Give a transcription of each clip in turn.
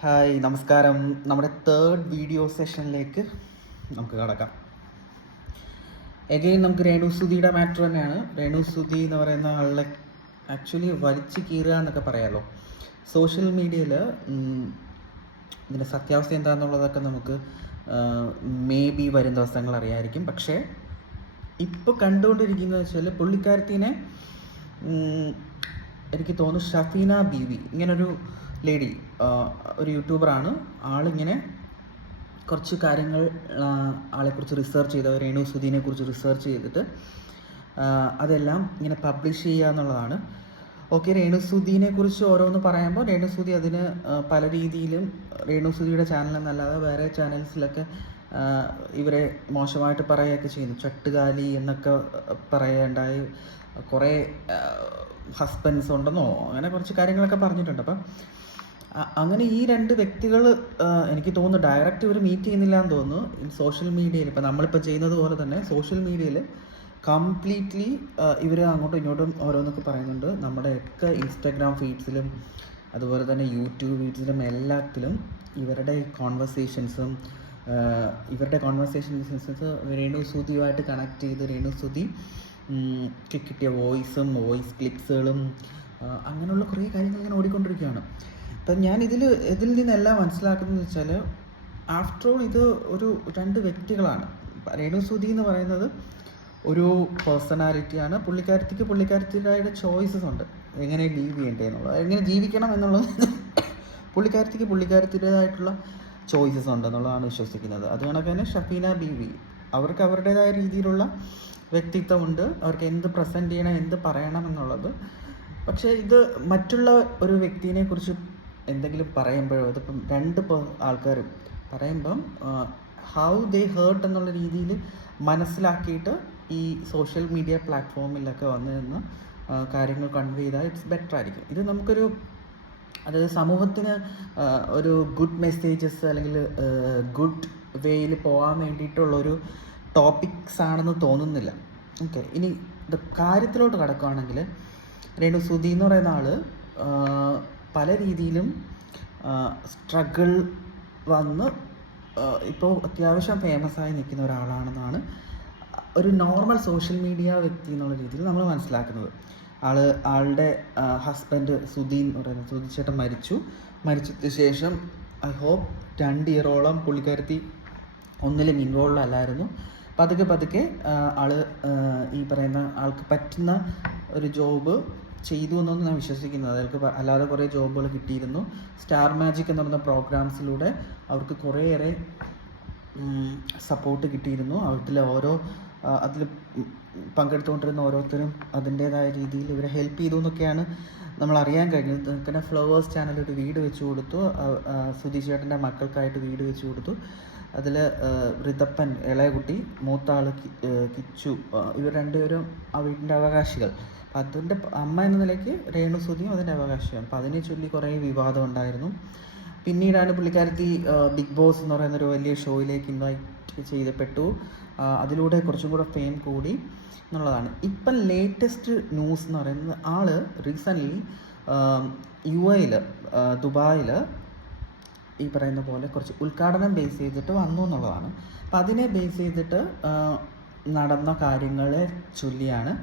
Hi, നമസ്കാരം. നമ്മുടെ third video സെഷനിലേക്ക് നമുക്ക് കടക്കാം. എഗെയിൻ നമുക്ക് രേണുസുതിയുടെ മാറ്റർ തന്നെയാണ്. രേണുസുതി എന്ന് പറയുന്ന ആളെ ആക്ച്വലി വലിച്ചു കീറുക എന്നൊക്കെ പറയാമല്ലോ. സോഷ്യൽ മീഡിയയിൽ ഇതിൻ്റെ സത്യാവസ്ഥ എന്താണെന്നുള്ളതൊക്കെ നമുക്ക് മേ ബി വരും ദിവസങ്ങൾ അറിയാമായിരിക്കും. പക്ഷേ ഇപ്പോൾ കണ്ടുകൊണ്ടിരിക്കുന്നത് വെച്ചാൽ പുള്ളിക്കാരത്തിനെ എനിക്ക് തോന്നുന്നു ഷഫീന ബീവി ഇങ്ങനൊരു ലേഡി, ഒരു യൂട്യൂബറാണ്. ആളിങ്ങനെ കുറച്ച് കാര്യങ്ങൾ ആളെക്കുറിച്ച് റിസർച്ച് ചെയ്ത് രേണുസുതിനെ കുറിച്ച് റിസർച്ച് ചെയ്തിട്ട് അതെല്ലാം ഇങ്ങനെ പബ്ലിഷ് ചെയ്യുക എന്നുള്ളതാണ്. ഓക്കെ, രേണുസുതിനെ കുറിച്ച് ഓരോന്ന് പറയുമ്പോൾ രേണുസുതി അതിന് പല രീതിയിലും രേണുസുതിയുടെ ചാനലെന്നല്ലാതെ വേറെ ചാനൽസിലൊക്കെ ഇവരെ മോശമായിട്ട് പറയുകയൊക്കെ ചെയ്യുന്നു. ചട്ടുകാലി എന്നൊക്കെ പറയുകയുണ്ടായി. കുറേ ഹസ്ബൻഡ്സ് ഉണ്ടെന്നോ അങ്ങനെ കുറച്ച് കാര്യങ്ങളൊക്കെ പറഞ്ഞിട്ടുണ്ട്. അപ്പം അങ്ങനെ ഈ രണ്ട് വ്യക്തികൾ എനിക്ക് തോന്നുന്നു ഡയറക്റ്റ് ഇവർ മീറ്റ് ചെയ്യുന്നില്ല എന്ന് തോന്നുന്നു. സോഷ്യൽ മീഡിയയിൽ ഇപ്പം നമ്മളിപ്പോൾ ചെയ്യുന്നത് പോലെ തന്നെ സോഷ്യൽ മീഡിയയിൽ കംപ്ലീറ്റ്ലി ഇവർ അങ്ങോട്ടും ഇങ്ങോട്ടും ഓരോന്നൊക്കെ പറയുന്നുണ്ട്. നമ്മുടെയൊക്കെ ഇൻസ്റ്റാഗ്രാം ഫീഡ്സിലും അതുപോലെ തന്നെ യൂട്യൂബ് ഫീഡ്സിലും എല്ലാത്തിലും ഇവരുടെ കോൺവെർസേഷൻസ് രേണുസുതിയുമായിട്ട് കണക്ട് ചെയ്ത് രേണുസുതി കിട്ടിയ വോയിസ് ക്ലിപ്സുകളും അങ്ങനെയുള്ള കുറേ കാര്യങ്ങൾ ഇങ്ങനെ ഓടിക്കൊണ്ടിരിക്കുകയാണ്. അപ്പം ഞാൻ ഇതിൽ നിന്നെല്ലാം മനസ്സിലാക്കുന്നത് വെച്ചാൽ ആഫ്റ്റർ ഓൾ ഇത് ഒരു രണ്ട് വ്യക്തികളാണ്. രേണുസുതി എന്ന് പറയുന്നത് ഒരു പേഴ്സണാലിറ്റിയാണ്. പുള്ളിക്കാരത്തിയുടെ ചോയ്സസ് ഉണ്ട്, എങ്ങനെ ലീവ് ചെയ്യേണ്ടത് എന്നുള്ളത്, എങ്ങനെ ജീവിക്കണം എന്നുള്ളത് പുള്ളിക്കാരത്തിൻ്റെതായിട്ടുള്ള ചോയ്സസ് ഉണ്ടെന്നുള്ളതാണ് വിശ്വസിക്കുന്നത്. അത് കണക്ക് തന്നെ ഷഫീന ബീവി, അവർക്ക് അവരുടേതായ രീതിയിലുള്ള വ്യക്തിത്വമുണ്ട്. അവർക്ക് എന്ത് പ്രസൻറ്റ് ചെയ്യണം, എന്ത് പറയണം എന്നുള്ളത്. പക്ഷേ ഇത് മറ്റുള്ള ഒരു വ്യക്തിനെ കുറിച്ച് എന്തെങ്കിലും പറയുമ്പോഴോ, ഇതിപ്പം രണ്ട് ആൾക്കാരും പറയുമ്പം ഹൗ ദേ ഹേർട്ട് എന്നുള്ള രീതിയിൽ മനസ്സിലാക്കിയിട്ട് ഈ സോഷ്യൽ മീഡിയ പ്ലാറ്റ്ഫോമിലൊക്കെ വന്നു നിന്ന് കാര്യങ്ങൾ കൺവേ ചെയ്താൽ ഇറ്റ്സ് ബെറ്റർ ആയിരിക്കും. ഇത് നമുക്കൊരു, അതായത് സമൂഹത്തിന് ഒരു ഗുഡ് മെസ്സേജസ് അല്ലെങ്കിൽ ഗുഡ് വേയിൽ പോകാൻ വേണ്ടിയിട്ടുള്ളൊരു ടോപ്പിക്സ് ആണെന്ന് തോന്നുന്നില്ല. ഓക്കെ, ഇനി ഇത് കാര്യത്തിലോട്ട് കടക്കുകയാണെങ്കിൽ രേണുസുതി എന്ന് പറയുന്ന ആൾ പല രീതിയിലും സ്ട്രഗിൾ വന്ന് ഇപ്പോൾ അത്യാവശ്യം ഫേമസായി നിൽക്കുന്ന ഒരാളാണെന്നാണ് ഒരു നോർമൽ സോഷ്യൽ മീഡിയ വ്യക്തി എന്നുള്ള രീതിയിൽ നമ്മൾ മനസ്സിലാക്കുന്നത്. ആളുടെ ഹസ്ബൻഡ് സുധി എന്ന് പറയുന്നത്, സുധി ചേട്ടൻ മരിച്ചതിന് ശേഷം ഐ ഹോപ്പ് 2 ഇയറോളം പുള്ളിക്കാരത്തി ഒന്നിലും ഇൻവോൾവ് അല്ലായിരുന്നു. പതുക്കെ ഈ പറയുന്ന ആൾക്ക് പറ്റുന്ന ഒരു ജോബ് ചെയ്തു എന്നൊന്നും ഞാൻ വിശ്വസിക്കുന്നത്. അവർക്ക് അല്ലാതെ കുറേ ജോബുകൾ കിട്ടിയിരുന്നു. സ്റ്റാർ മാജിക് എന്ന് പറയുന്ന പ്രോഗ്രാംസിലൂടെ അവർക്ക് കുറേയേറെ സപ്പോർട്ട് കിട്ടിയിരുന്നു. അതിൽ പങ്കെടുത്തുകൊണ്ടിരുന്ന ഓരോരുത്തരും അതിൻ്റേതായ രീതിയിൽ ഇവരെ ഹെൽപ്പ് ചെയ്തു എന്നൊക്കെയാണ് നമ്മൾ അറിയാൻ കഴിഞ്ഞത്. പിന്നെ ഫ്ലവേഴ്സ് ചാനൽ ഒരു വീട് വെച്ച് കൊടുത്തു, സുധി ചേട്ടൻ്റെ മക്കൾക്കായിട്ട് വീട് വെച്ച് കൊടുത്തു. അതിൽ ഋതപ്പൻ ഇളയ കുട്ടി, മൂത്ത ആൾ കിച്ചു, ഇവർ രണ്ടുപേരും ആ വീടിൻ്റെ അവകാശികൾ. അപ്പം അതിൻ്റെ അമ്മ എന്ന നിലയ്ക്ക് രേണുസുതിയും അതിൻ്റെ അവകാശിയാണ്. അപ്പം അതിനെ ചൊല്ലി കുറേ വിവാദം ഉണ്ടായിരുന്നു. പിന്നീടാണ് പുള്ളിക്കാരത്തി ബിഗ് ബോസ് എന്ന് പറയുന്നൊരു വലിയ ഷോയിലേക്ക് ഇൻവൈറ്റ് ചെയ്യപ്പെട്ടു. അതിലൂടെ കുറച്ചും കൂടെ ഫെയിം കൂടി എന്നുള്ളതാണ്. ഇപ്പം ലേറ്റസ്റ്റ് ന്യൂസ് എന്ന് പറയുന്നത്, ആൾ റീസെൻ്റ്ലി UAE ദുബായിൽ ഈ പറയുന്ന പോലെ കുറച്ച് ഉദ്ഘാടനം ബേസ് ചെയ്തിട്ട് വന്നു എന്നുള്ളതാണ്. അപ്പം അതിനെ ബേസ് ചെയ്തിട്ട് നടന്ന കാര്യങ്ങളെ ചൊല്ലിയാണ്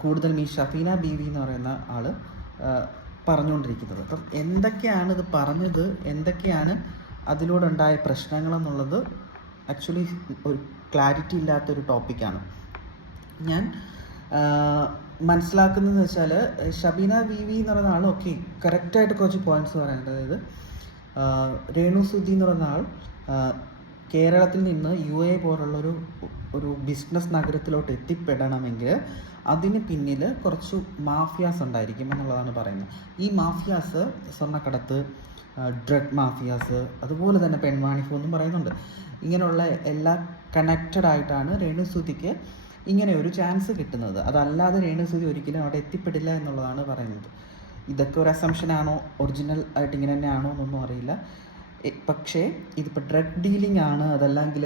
കൂടുതലും ഈ ഷഫീന ബീവി എന്ന് പറയുന്ന ആൾ പറഞ്ഞുകൊണ്ടിരിക്കുന്നത്. അപ്പം എന്തൊക്കെയാണ് ഇത് പറഞ്ഞത്, എന്തൊക്കെയാണ് അതിലൂടെ ഉണ്ടായ പ്രശ്നങ്ങളെന്നുള്ളത് ആക്ച്വലി ഒരു ക്ലാരിറ്റി ഇല്ലാത്തൊരു ടോപ്പിക്കാണ്. ഞാൻ മനസ്സിലാക്കുന്നതെന്ന് വെച്ചാൽ ഷബീന ബീവി എന്ന് പറയുന്ന ആൾ ഓക്കെ കറക്റ്റായിട്ട് കുറച്ച് പോയിൻറ്റ്സ് പറയുന്നുണ്ട്. അതായത് രേണുസുതി എന്ന് പറയുന്ന ആൾ കേരളത്തിൽ നിന്ന് UAE പോലുള്ളൊരു ബിസിനസ് നഗരത്തിലോട്ട് എത്തിപ്പെടണമെങ്കിൽ അതിന് പിന്നിൽ കുറച്ച് മാഫിയാസ് ഉണ്ടായിരിക്കും എന്നുള്ളതാണ് പറയുന്നത്. ഈ മാഫിയാസ് സ്വർണ്ണക്കടത്ത്, ഡ്രഗ് മാഫിയാസ്, അതുപോലെ തന്നെ പെൺവാണിഫോ എന്നും പറയുന്നുണ്ട്. ഇങ്ങനെയുള്ള എല്ലാം കണക്റ്റഡ് ആയിട്ടാണ് രേണുസുതിക്ക് ഇങ്ങനെ ഒരു ചാൻസ് കിട്ടുന്നത്. അതല്ലാതെ രേണുസുതി ഒരിക്കലും അവിടെ എത്തിപ്പെടില്ല എന്നുള്ളതാണ് പറയുന്നത്. ഇതൊക്കെ ഒരു അസംഷനാണോ, ഒറിജിനൽ ആയിട്ട് ഇങ്ങനെ തന്നെയാണോ എന്നൊന്നും അറിയില്ല. പക്ഷേ ഇതിപ്പോൾ ഡ്രഗ് ഡീലിംഗ് ആണ്, അതല്ലെങ്കിൽ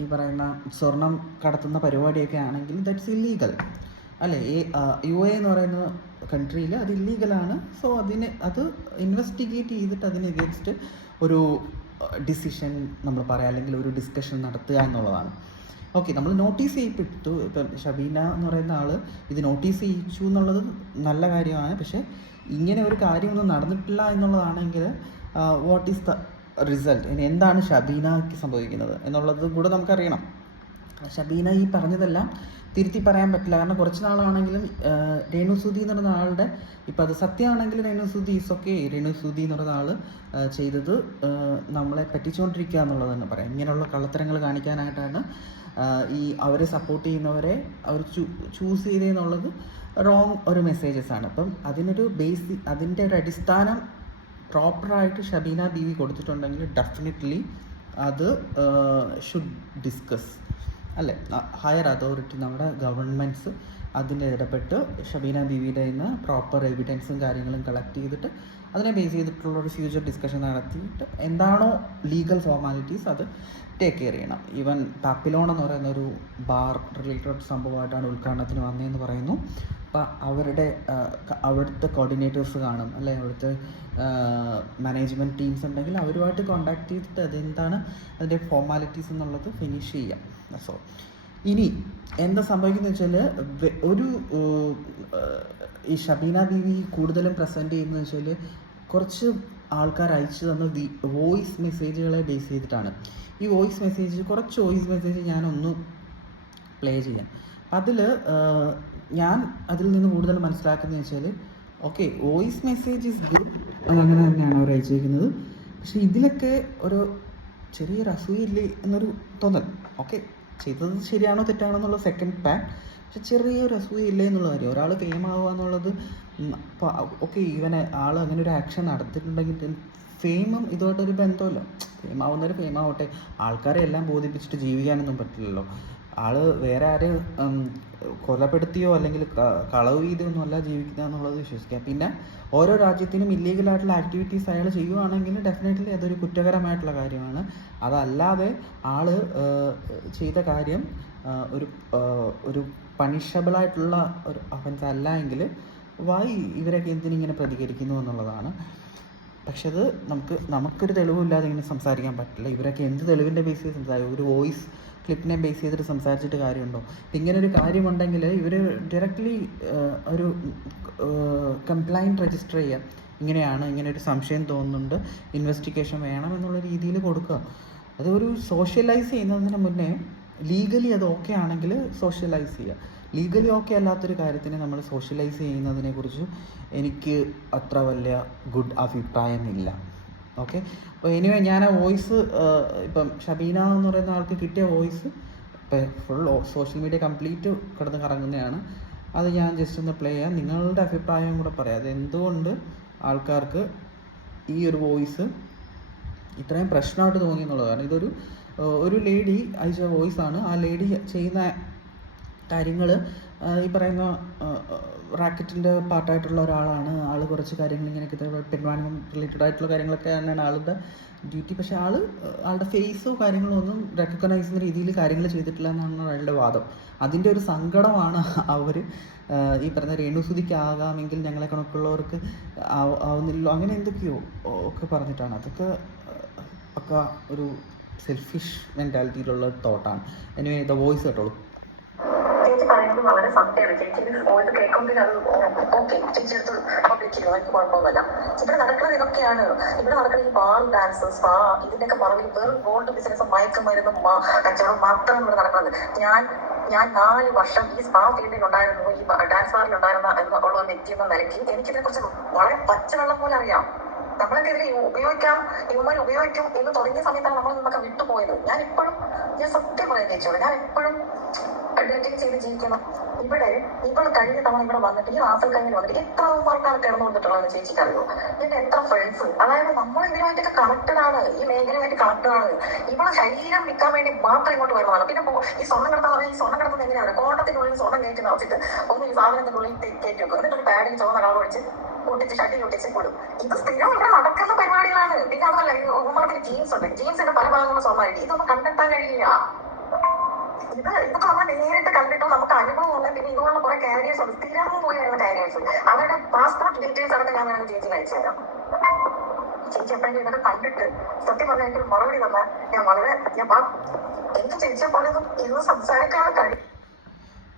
ഈ പറയുന്ന സ്വർണം കടത്തുന്ന പരിപാടിയൊക്കെ ആണെങ്കിൽ ദാറ്റ്സ് ഇല്ലീഗൽ. അല്ലേ? UAE എന്ന് പറയുന്ന കൺട്രിയിൽ അത് ഇല്ലീഗലാണ്. സോ അത് ഇൻവെസ്റ്റിഗേറ്റ് ചെയ്തിട്ട് അതിന് എഗെയിൻസ്റ്റ് ഒരു ഡിസിഷൻ നമ്മൾ പറയാം, അല്ലെങ്കിൽ ഒരു ഡിസ്കഷൻ നടത്തുക എന്നുള്ളതാണ്. ഓക്കെ, നമ്മൾ നോട്ടീസ് ചെയ്യപ്പെട്ടു. ഇപ്പം ഷബീന എന്ന് പറയുന്ന ആൾ ഇത് നോട്ടീസ് ചെയ്യിച്ചു എന്നുള്ളത് നല്ല കാര്യമാണ്. പക്ഷേ ഇങ്ങനെ ഒരു കാര്യമൊന്നും നടന്നിട്ടില്ല എന്നുള്ളതാണെങ്കിൽ വാട്ട് ഈസ് ദ റിസൾട്ട്, ഇനി എന്താണ് ഷബീനയ്ക്ക് സംഭവിക്കുന്നത് എന്നുള്ളത് കൂടെ നമുക്കറിയണം. ഷബീന ഈ പറഞ്ഞതെല്ലാം തിരുത്തി പറയാൻ പറ്റില്ല. കാരണം കുറച്ച് നാളാണെങ്കിലും രേണുസുതി എന്ന് പറയുന്ന ആളുടെ, ഇപ്പം അത് സത്യമാണെങ്കിൽ രേണുസുതി ഈസ് ഓക്കെ, രേണുസുതി എന്ന് പറയുന്ന ആൾ ചെയ്തത് നമ്മളെ പറ്റിച്ചുകൊണ്ടിരിക്കുക എന്നുള്ളത് തന്നെ പറയാം. ഇങ്ങനെയുള്ള കള്ളത്തരങ്ങൾ കാണിക്കാനായിട്ടാണ് ഈ അവരെ സപ്പോർട്ട് ചെയ്യുന്നവരെ അവർ ചൂസ് ചെയ്തതെന്നുള്ളത് റോങ് ഒരു മെസ്സേജസ് ആണ്. അപ്പം അതിൻ്റെ ഒരു അടിസ്ഥാനം പ്രോപ്പറായിട്ട് ഷബീന ബീവി കൊടുത്തിട്ടുണ്ടെങ്കിൽ ഡെഫിനറ്റ്ലി അത് ഷുഡ് ഡിസ്കസ്, അല്ലേ? ഹയർ അതോറിറ്റി, നമ്മുടെ ഗവൺമെൻറ്റ്സ് അതിൻ്റെ ഇടപെട്ട് ഷബീന ബീവിയുടെ നിന്ന് പ്രോപ്പർ എവിഡൻസും കാര്യങ്ങളും കളക്ട് ചെയ്തിട്ട് അതിനെ ബേസ് ചെയ്തിട്ടുള്ളൊരു ഫ്യൂച്ചർ ഡിസ്കഷൻ നടത്തിയിട്ട് എന്താണോ ലീഗൽ ഫോർമാലിറ്റീസ് അത് ടേക്ക് കെയർ ചെയ്യണം. ഈവൻ പാപ്പിലോൺ എന്ന് പറയുന്ന ഒരു ബാർ റിലേറ്റഡ് സംഭവമായിട്ടാണ് ഉദ്ഘാടനത്തിന് വന്നതെന്ന് പറയുന്നു. അപ്പം അവിടുത്തെ കോർഡിനേറ്റേഴ്സ് കാണും, അല്ലെ? അവിടുത്തെ മാനേജ്മെൻറ്റ് ടീംസ് ഉണ്ടെങ്കിൽ അവരുമായിട്ട് കോൺടാക്ട് ചെയ്തിട്ട് അതെന്താണ് അതിൻ്റെ ഫോർമാലിറ്റീസ് എന്നുള്ളത് ഫിനിഷ് ചെയ്യാം. സോ ഇനി എന്താ സംഭവിക്കുന്നത് വെച്ചാൽ, ഒരു ഈ ഷബീന ബീവി കൂടുതലും പ്രസൻറ്റ് ചെയ്യുന്നത് വെച്ചാൽ കുറച്ച് ആൾക്കാർ അയച്ചു തന്ന വോയിസ് മെസ്സേജുകളെ ബേസ് ചെയ്തിട്ടാണ്. ഈ കുറച്ച് വോയിസ് മെസ്സേജ് ഞാനൊന്ന് പ്ലേ ചെയ്യാം. അതിൽ ഞാൻ അതിൽ നിന്ന് കൂടുതൽ മനസ്സിലാക്കുന്നത് വെച്ചാൽ, okay, voice message is good, അതങ്ങനെ തന്നെയാണ് അവർ അയച്ചിരിക്കുന്നത്. പക്ഷേ ഇതിലൊക്കെ ഒരു ചെറിയൊരു അസൂയില്ലേ എന്നൊരു തോന്നൽ. ഓക്കെ, ചെയ്തത് ശരിയാണോ തെറ്റാണോ എന്നുള്ള സെക്കൻഡ് പാർട്ട്, പക്ഷെ ചെറിയൊരു അസൂയില്ലേ എന്നുള്ള കാര്യം. ഒരാൾ ഫെയിം ആവുക എന്നുള്ളത്, ഇപ്പോൾ ഓക്കെ, ആൾ അങ്ങനെ ഒരു ആക്ഷൻ നടത്തിയിട്ടുണ്ടെങ്കിൽ ഫെയിമും ഇതുമായിട്ടൊരു ബന്ധമല്ല. ഫെയിം ആവുന്നവർ ഫെയിം ആവട്ടെ, ആൾക്കാരെ എല്ലാം ബോധിപ്പിച്ചിട്ട് ജീവിക്കാനൊന്നും പറ്റില്ലല്ലോ. ആൾ വേറെ ആരെയും കൊലപ്പെടുത്തിയോ അല്ലെങ്കിൽ കളവ് ചെയ്തോ ഒന്നുമല്ല ജീവിക്കുക എന്നുള്ളത് വിശ്വസിക്കുക. പിന്നെ ഓരോ രാജ്യത്തിനും ഇല്ലീഗലായിട്ടുള്ള ആക്ടിവിറ്റീസ് അയാൾ ചെയ്യുവാണെങ്കിൽ ഡെഫിനറ്റ്ലി അതൊരു കുറ്റകരമായിട്ടുള്ള കാര്യമാണ്. അതല്ലാതെ ആൾ ചെയ്ത കാര്യം ഒരു പണിഷബിളായിട്ടുള്ള ഒരു ഒഫൻസ് അല്ല എങ്കിൽ ഇവരൊക്കെ എന്തിനിങ്ങനെ പ്രതികരിക്കുന്നു എന്നുള്ളതാണ്. പക്ഷെ അത് നമുക്കൊരു തെളിവില്ലാതെ ഇങ്ങനെ സംസാരിക്കാൻ പറ്റില്ല. ഇവരൊക്കെ എന്ത് തെളിവിൻ്റെ ബേസ് ചെയ്ത് സംസാരിക്കും? ഒരു വോയിസ് ക്ലിപ്പിനെ ബേസ് ചെയ്തിട്ട് സംസാരിച്ചിട്ട് കാര്യമുണ്ടോ? ഇങ്ങനെ ഒരു കാര്യമുണ്ടെങ്കിൽ ഇവർ ഡയറക്റ്റ്ലി ഒരു കംപ്ലൈൻറ്റ് രജിസ്റ്റർ ചെയ്യുക. ഇങ്ങനെ ഒരു സംശയം തോന്നുന്നുണ്ട്, ഇൻവെസ്റ്റിഗേഷൻ വേണം എന്നുള്ള രീതിയിൽ കൊടുക്കുക. അതൊരു സോഷ്യലൈസ് ചെയ്യുന്നതിന് മുന്നേ ലീഗലി അത് ഓക്കെ ആണെങ്കിൽ സോഷ്യലൈസ് ചെയ്യുക. ലീഗലി ഓക്കെ അല്ലാത്തൊരു കാര്യത്തിന് നമ്മൾ സോഷ്യലൈസ് ചെയ്യുന്നതിനെക്കുറിച്ച് എനിക്ക് അത്ര വലിയ ഗുഡ് അഭിപ്രായമില്ല. ഓക്കെ, അപ്പോൾ എനിവേ ഞാൻ ആ വോയിസ്, ഇപ്പം ഷബീന എന്ന് പറയുന്ന ആൾക്ക് കിട്ടിയ വോയിസ് ഇപ്പം ഫുൾ സോഷ്യൽ മീഡിയ കംപ്ലീറ്റ് കിടന്ന് കറങ്ങുന്നതാണ്. അത് ഞാൻ ജസ്റ്റ് ഒന്ന് പ്ലേ ചെയ്യാം, നിങ്ങളുടെ അഭിപ്രായം കൂടെ പറയാം. അത് എന്തുകൊണ്ട് ആൾക്കാർക്ക് ഈ ഒരു വോയിസ് ഇത്രയും പ്രശ്നമായിട്ട് തോന്നി എന്നുള്ളതാണ്. ഒരു ലേഡി അയച്ച വോയിസാണ്. ആ ലേഡി ചെയ്യുന്ന കാര്യങ്ങൾ ഈ പറയുന്ന റാക്കറ്റിൻ്റെ പാർട്ടായിട്ടുള്ള ഒരാളാണ്. ആൾ കുറച്ച് കാര്യങ്ങൾ ഇങ്ങനെയൊക്കെ എൻവയൺമെൻറ്റ് റിലേറ്റഡ് ആയിട്ടുള്ള കാര്യങ്ങളൊക്കെ തന്നെയാണ് ആളുടെ ഡ്യൂട്ടി. പക്ഷേ ആളുടെ ഫേസോ കാര്യങ്ങളോ ഒന്നും റെക്കഗ്നൈസ് ചെയ്യുന്ന രീതിയിൽ കാര്യങ്ങൾ ചെയ്തിട്ടില്ല എന്നാണ് അയാളുടെ വാദം. അതിൻ്റെ ഒരു സങ്കടമാണ് അവർ ഈ പറഞ്ഞ രേണുസുതിക്കാകാമെങ്കിൽ ഞങ്ങളെ കണക്കുള്ളവർക്ക് ആവുന്നില്ലല്ലോ, അങ്ങനെ എന്തൊക്കെയോ ഒക്കെ പറഞ്ഞിട്ടാണ്. അതൊക്കെ ഒക്കെ ഒരു സെൽഫിഷ് മെൻറ്റാലിറ്റിയിലുള്ള തോട്ടാണ്. എനിവേ ദ വോയിസ് കേട്ടോളൂ. ചേച്ചി പറയുന്നത് വളരെ സത്യമാണ്. ചേച്ചി വോയിസ് കേൾക്കുമ്പോൾ അത് ഓക്കെ, ചേച്ചി എടുത്ത് പബ്ലിക് ചെയ്തു, എനിക്ക് കുഴപ്പമൊന്നുമല്ല. ഇവിടെ നടക്കുന്നത് ഇതൊക്കെയാണ്. ഇവിടെ നടക്കുന്ന ഈ ബാർ ഡാൻസ്, സ്പാ, ഇതിൻ്റെയൊക്കെ പുറകിൽ വെറും ഗോൾഡ് ബിസിനസ്, മയക്കുമരുന്നും കച്ചവടം മാത്രം ഇവിടെ നടക്കുന്നത്. ഞാൻ 4 വർഷം ഈ സ്പാ ഫീൽഡിൽ ഉണ്ടായിരുന്നു, ഈ ഡാൻസ് ബാറിൽ ഉണ്ടായിരുന്ന എന്നുള്ള വ്യക്തി എന്ന നിലയ്ക്ക് എനിക്കിതിനെക്കുറിച്ച് വളരെ പച്ചവെള്ളം പോലെ അറിയാം. നമ്മളൊക്കെ ഇതിൽ ഇവന്മാർ ഉപയോഗിക്കും എന്ന് തുടങ്ങിയ സമയത്താണ് നമ്മൾ നിന്നൊക്കെ വിട്ടുപോയത്. ഞാൻ സത്യം പറയാൻ ചേച്ചിയോട്, ഞാൻ എപ്പോഴും ഡേറ്റിംഗ് ചെയ്ത് ജീവിക്കണം. ഇവൾ കഴിഞ്ഞ തവണ ഇവിടെ വന്നിട്ട്, ഈ റാസൽ കഴിഞ്ഞ് വന്നിട്ട് എത്ര ആൾക്കാർ കിടന്നു വന്നിട്ടുള്ളതെന്ന് ചേച്ചിക്ക് അറിയോ? ഇതിന്റെ എത്ര ഫ്രണ്ട്സ്, അതായത് നമ്മൾ ഇവരുമായിട്ടൊക്കെ കണക്റ്റഡ് ആണ്, ഈ മേഖലയുമായിട്ട് കണക്റ്റഡ് ആണ്. ഇവളെ ശരീരം വിൽക്കാൻ വേണ്ടി മാത്രം ഇങ്ങോട്ട് വരുന്നതാണ്. പിന്നെ ഈ സ്വർണ്ണം കിടത്താൻ പറഞ്ഞാൽ ഈ സ്വർണ്ണം കിടത്തുന്നത് എങ്ങനെയാണ്? കോട്ടത്തിനുള്ളിൽ സ്വർണ്ണം കയറ്റി നിറച്ചിട്ട് ഒന്ന് ഈ സാധനത്തിന്റെ ഉള്ളിൽ കയറ്റി വെക്കും, എന്നിട്ട് ഒരു പാഡിൽ ചുവന്ന കളർ ഒഴിച്ച് ഒട്ടിച്ച് ഷട്ടിൽ ഒട്ടിച്ച് കൊടുക്കും. ഇത് സ്ഥിരം ഇവിടെ നടക്കുന്ന പരിപാടികളാണ്. പിന്നെ അതല്ല, ഉമ്മർക്ക് ജീൻസ് ഉണ്ട്, ജീൻസിന്റെ പല ഭാഗങ്ങളും സ്വർണ്ണമായിരിക്കും. ഇതൊന്നും കണ്ടെത്താൻ കഴിയില്ല. ഇതൊക്കെ നമ്മൾ നേരിട്ട് കണ്ടിട്ടോ നമുക്ക് അനുഭവമുള്ള പിന്നെ ഇതുപോലുള്ള കുറെ കാരിയേഴ്സ് ഉണ്ട്, സ്ഥിരം പോയുള്ള കാരിയേഴ്സ്. അവരുടെ പാസ്പോർട്ട് ഡീറ്റെയിൽസ് അടക്കം ഞാൻ വേണമെങ്കിൽ ചേച്ചി അയച്ചു തരാം. ചേച്ചി എപ്പോഴെങ്കിലും ഇതൊക്കെ കണ്ടിട്ട് സത്യം പറഞ്ഞാൽ എനിക്കൊരു മറുപടി തന്നാൽ എനിക്ക് ചേച്ചിയെ പോലെ ഇന്ന് സംസാരിക്കാൻ കഴിയും.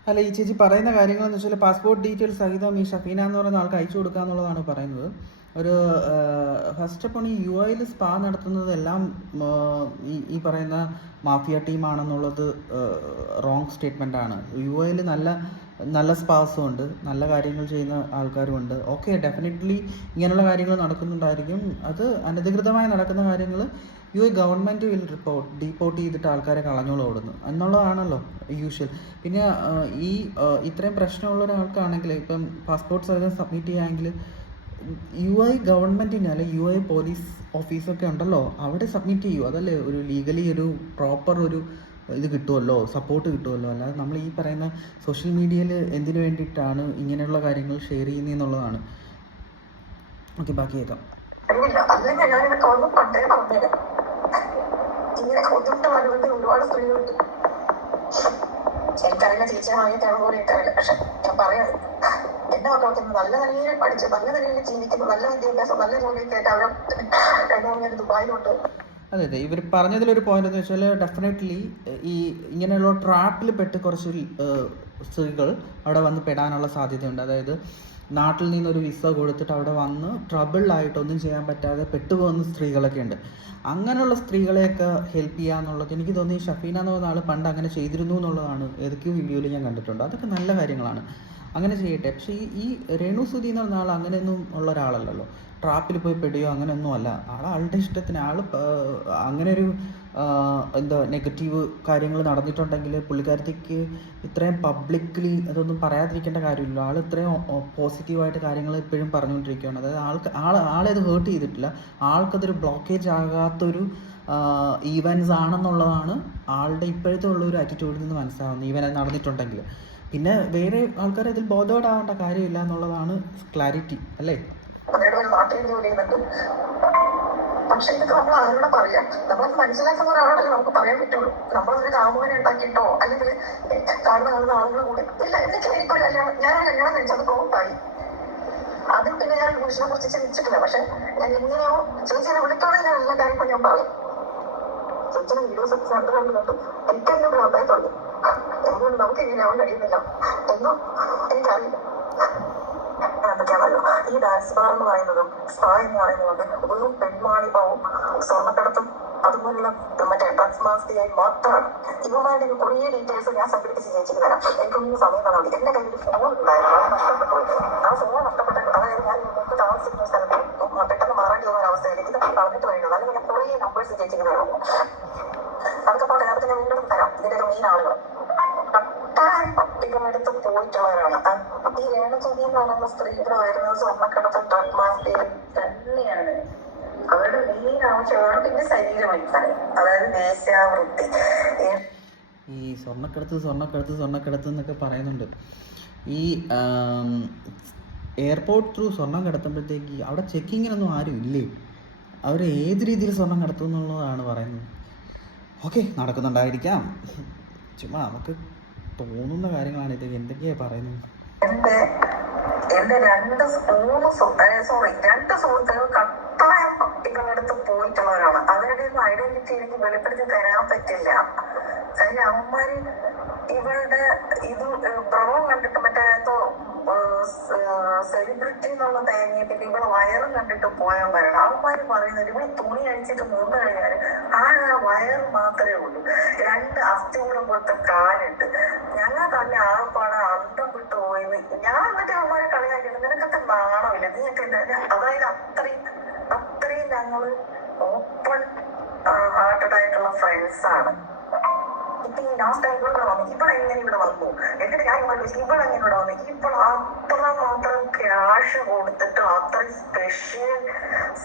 അല്ല, ഈ ചേച്ചി പറയുന്ന കാര്യങ്ങളെന്ന് വെച്ചാൽ പാസ്പോർട്ട് ഡീറ്റെയിൽസ് സഹിതം ഈ ഷഫീന എന്ന് പറയുന്ന ആൾക്ക് അയച്ചു കൊടുക്കുക എന്നുള്ളതാണ് പറയുന്നത്. ഒരു ഫസ്റ്റ് അപ്പോൾ ഈ UAE സ്പാ നടത്തുന്നതെല്ലാം ഈ പറയുന്ന മാഫിയ ടീമാണെന്നുള്ളത് റോങ് സ്റ്റേറ്റ്മെൻ്റ് ആണ്. UAE നല്ല സ്പാസും ഉണ്ട്, നല്ല കാര്യങ്ങൾ ചെയ്യുന്ന ആൾക്കാരും ഉണ്ട്. ഓക്കെ, ഡെഫിനറ്റ്ലി ഇങ്ങനെയുള്ള കാര്യങ്ങൾ നടക്കുന്നുണ്ടായിരിക്കും. അത് അനധികൃതമായി നടക്കുന്ന കാര്യങ്ങൾ UAE ഗവൺമെൻറ് വിൽ ഡീപ്പോർട്ട് ചെയ്തിട്ട് ആൾക്കാരെ കളഞ്ഞോളം ഓടുന്നു എന്നുള്ളതാണല്ലോ യൂഷ്വൽ. പിന്നെ ഇത്രയും പ്രശ്നമുള്ള ഒരാൾക്കാണെങ്കിൽ ഇപ്പം പാസ്പോർട്ട് സഹിതം സബ്മിറ്റ് ചെയ്യുകയാണെങ്കിൽ UAE ഗവൺമെൻറ്റിന് അല്ലെ UAE പോലീസ് ഓഫീസൊക്കെ ഉണ്ടല്ലോ, അവിടെ സബ്മിറ്റ് ചെയ്യൂ. അതല്ലേ ഒരു ലീഗലി ഒരു പ്രോപ്പർ ഒരു ഇത് കിട്ടുമല്ലോ, സപ്പോർട്ട് കിട്ടുമല്ലോ. അല്ലാതെ നമ്മൾ ഈ പറയുന്ന സോഷ്യൽ മീഡിയയിൽ എന്തിനു വേണ്ടിയിട്ടാണ് ഇങ്ങനെയുള്ള കാര്യങ്ങൾ ഷെയർ ചെയ്യുന്നതെന്നുള്ളതാണ്. ഓക്കെ, ബാക്കി കേൾക്കാം. ഇങ്ങനെ ബുദ്ധിമുട്ട് അനുഭവത്തിൽ ഒരുപാട് സ്ത്രീകളുണ്ട്. എനിക്കറിയുന്ന ചേച്ചിയാണെങ്കിൽ പോലെ എനിക്കറിയില്ല. പക്ഷെ ഞാൻ പറയാം, എന്റെ മക്കളൊക്കെ നല്ല നിലയിൽ പഠിച്ച് നല്ല നിലയിൽ ജീവിക്കുന്നു, നല്ല വിദ്യാഭ്യാസം, നല്ല ജോലിയൊക്കെ ആയിട്ട് അവരെ രണ്ടുമൂന്ന് ദുബായിലുണ്ട്. അതെ, ഇവർ പറഞ്ഞതിലൊരു പോയിന്റ് എന്ന് വെച്ചാൽ ഡെഫിനറ്റ്ലി ഈ ഇങ്ങനെയുള്ള ട്രാപ്പിൽ പെട്ട് കുറച്ച് സ്ത്രീകൾ അവിടെ വന്ന് പെടാനുള്ള സാധ്യതയുണ്ട്. അതായത് നാട്ടിൽ നിന്നൊരു വിസ കൊടുത്തിട്ട് അവിടെ വന്ന് ട്രബിളായിട്ട് ഒന്നും ചെയ്യാൻ പറ്റാതെ പെട്ടുപോകുന്ന സ്ത്രീകളൊക്കെ ഉണ്ട്. അങ്ങനെയുള്ള സ്ത്രീകളെയൊക്കെ ഹെൽപ്പ് ചെയ്യുക എന്നുള്ളത് എനിക്ക് തോന്നി ഷഫീന എന്ന് പറഞ്ഞ ആൾ പണ്ട് അങ്ങനെ ചെയ്തിരുന്നു എന്നുള്ളതാണ് ഏതൊക്കെയോ വീഡിയോയിൽ ഞാൻ കണ്ടിട്ടുണ്ട്. അതൊക്കെ നല്ല കാര്യങ്ങളാണ്, അങ്ങനെ ചെയ്യട്ടെ. പക്ഷേ ഈ രേണു സുധി എന്ന് പറഞ്ഞ ആൾ അങ്ങനെയൊന്നും ഉള്ള ഒരാളല്ലല്ലോ, ട്രാപ്പിൽ പോയി പെടുകയോ അങ്ങനെയൊന്നും അല്ല. ആളുടെ ഇഷ്ടത്തിന് അങ്ങനെ ഒരു നെഗറ്റീവ് കാര്യങ്ങൾ നടന്നിട്ടുണ്ടെങ്കിൽ പുള്ളിക്കാരത്തേക്ക് ഇത്രയും പബ്ലിക്കലി അതൊന്നും പറയാതിരിക്കേണ്ട കാര്യമില്ല. ആൾ ഇത്രയും പോസിറ്റീവായിട്ട് കാര്യങ്ങൾ ഇപ്പോഴും പറഞ്ഞുകൊണ്ടിരിക്കുകയാണ്. അതായത് ആളെ അത് ഹേർട്ട് ചെയ്തിട്ടില്ല, ആൾക്കതൊരു ബ്ലോക്കേജ് ആകാത്തൊരു ഈവൻസ് ആണെന്നുള്ളതാണ് ആളുടെ ഇപ്പോഴത്തെ ഉള്ളൊരു ആറ്റിറ്റ്യൂഡിൽ നിന്ന് മനസ്സിലാവുന്നത്, ഈവൻ അത് നടന്നിട്ടുണ്ടെങ്കിൽ. പിന്നെ വേറെ ആൾക്കാർ അതിൽ ബോധേഡാവേണ്ട കാര്യമില്ല എന്നുള്ളതാണ് ക്ലാരിറ്റി, അല്ലേ? പക്ഷെ ഇതൊക്കെ നമ്മൾ ആരോടെ പറയാം? നമ്മളത് മനസ്സിലാക്കുന്ന ഒരാളാണെങ്കിൽ നമുക്ക് പറയാൻ പറ്റുള്ളൂ. നമ്മളൊരു കാമുകനെ ഉണ്ടാക്കിയിട്ടോ അല്ലെങ്കിൽ കാണുന്ന ആളുകൾ കൂടി ഇല്ല. എനിക്കൊരു ഞാനൊരു കല്യാണം കഴിച്ചത് പ്രോട്ടായി. അതിൽ പിന്നെ ഞാൻ പുരുഷനെ കുറിച്ച് ചിന്തിച്ചിട്ടില്ല. പക്ഷെ ഞാൻ എങ്ങനെയോ ചേച്ചിനെ വിളിക്കാതെ ഞാൻ എല്ലാ കാര്യങ്ങളും ഞാൻ പറയും. ചേച്ചിയുടെ വീഡിയോസ് ഒക്കെ കണ്ടു എനിക്കെന്നെ പ്രോട്ടായി തുടങ്ങി. എന്തുകൊണ്ട് നമുക്ക് എങ്ങനെയാവാൻ കഴിയുന്നില്ല എന്നും എനിക്കറിയില്ല. എന്തൊക്കെയാണല്ലോ ഈ ഡാൻസ് ബാർ എന്ന് പറയുന്നതും സ്പാ എന്ന് പറയുന്നതും വെറും പെൺവാണിഭവും സ്വർണ്ണക്കടത്തും അതുപോലുള്ള മറ്റേ ഡ്രഗ്സ് മാഫിയയും മാത്രമാണ്. ഇവന്മാരുടെ കുറേ ഡീറ്റെയിൽസ് ഞാൻ സംഘടിപ്പിച്ച് ചേച്ചിക്ക് തരാം. എനിക്കൊന്നും സമയം തന്നാൽ മതി. എന്റെ കയ്യിൽ ഫോൺ ഉണ്ടായിരുന്നു, അത് നഷ്ടപ്പെട്ടു. ആ ഫോൺ നഷ്ടപ്പെട്ട അതായത് ഞാൻ മുമ്പ് താമസിക്കുന്ന സ്ഥലത്ത് പെട്ടെന്ന് മാറേണ്ടി വന്ന ഒരവസ്ഥയിൽ ഇതൊക്കെ കളഞ്ഞിട്ട് വേണ്ടത്. അല്ലെങ്കിൽ ഞാൻ കുറേ നമ്പേഴ്സ് ചേച്ചിക്ക് തരാം. അതൊക്കെ പോട്ടെ, അതൊക്കെ ഞാൻ വീണ്ടും തരാം. ഇതിന്റെയൊക്കെ മെയിൻ ആളുകൾ പട്ടികളെടുത്ത് പോയിട്ടുള്ളവരാണ്. ഈ രേണുസുധി എന്ന് പറയുന്ന സ്ത്രീകൾ വരുന്നത് സ്വർണ്ണക്കടത്തും ഡ്രഗ് മാഫിയയും തന്നെയാണ്. അവരുടെ മെയിൻ ആവശ്യമാണ് പിന്നെ ശരീരമൊരുക്കാൻ, അതായത് ദേശാവൃത്തി. ഈ സ്വർണ്ണക്കടത്ത് എന്നൊക്കെ പറയുന്നുണ്ട്. ഈ എയർപോർട്ട് ത്രൂ സ്വർണം കടത്തുമ്പോഴത്തേക്ക് അവിടെ ചെക്കിങ്ങിനൊന്നും ആരും ഇല്ലേ? അവർ ഏത് രീതിയിൽ സ്വർണം കടത്തും എന്നുള്ളതാണ് പറയുന്നത്. ഓക്കെ, നടക്കുന്നുണ്ടായിരിക്കാം, ചുമ്മാ നമുക്ക് തോന്നുന്ന കാര്യങ്ങളാണ് ഇത്. എന്തൊക്കെയാ പറയുന്നത്? എന്റെ രണ്ട് സുഹൃത്തുക്കൾ കട്ടായം പട്ടികളെടുത്ത് പോയിട്ടുള്ളവരാണ്. അവരുടെ ഒന്നും ഐഡന്റിറ്റി എനിക്ക് വെളിപ്പെടുത്തി തരാൻ പറ്റില്ല. കാര്യം അവന്മാര് ഇവളുടെ ഇത് പ്രഭവം കണ്ടിട്ട് മറ്റേ സെലിബ്രിറ്റി എന്നുള്ള തേങ്ങ പിന്നെ ഇവിടെ വയറും കണ്ടിട്ട് പോയാൽ വരണം. അവന്മാര് പറയുന്നത് ഇവിടെ തുണി അഴിച്ചിട്ട് മൂന്ന് കഴിഞ്ഞാൽ ആ വയറ് മാത്രമേ ഉള്ളൂ, 2 അസ്ഥികൂടം പോലത്തെ കാലുണ്ട്. ഞങ്ങൾ തന്നെ ആകെപ്പാടെ അന്തം വിട്ടു പോയത്. ഞാൻ എന്നിട്ട് അവന്മാരെ കളിയാക്കിയിട്ട് നിനക്കൊക്കെ നാണമില്ല, നീയൊക്കെ അതായത് അത്രയും ഞങ്ങള് ഓപ്പൺ ഹാർട്ടഡ് ആയിട്ടുള്ള ഫ്രണ്ട്സാണ്. ഇപ്പൊ ഈ ലാസ്റ്റ് ടൈം ഇവിടെ എങ്ങനെ ഇവിടെ വന്നു എന്നിട്ട് ഞാൻ ഇവളെങ്ങനെ ഇവിടെ വന്നു. ഇപ്പോൾ അത്രമാത്രം ക്യാഷ് കൊടുത്തിട്ട് അത്രയും സ്പെഷ്യൽ